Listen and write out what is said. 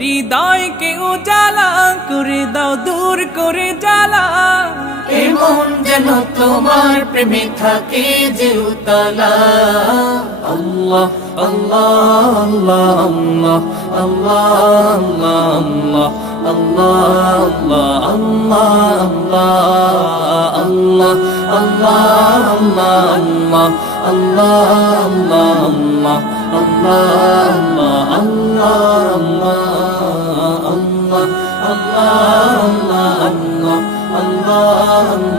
হৃদয়কে উজালা করে দাও, দূর করে জ্বালা। এমন যেন তোমার প্রেমে থাকে যে উতলা। আল্লাহ আল্লাহ আল্লাহ আল্লাহ আল্লাহ আল্লাহ আল্লাহ আল্লাহ আল্লাহ আল্লাহ আল্লাহ আল্লাহ আল্লাহ আল্লাহ আল্লাহ আল্লাহ আল্লাহ আল্লাহ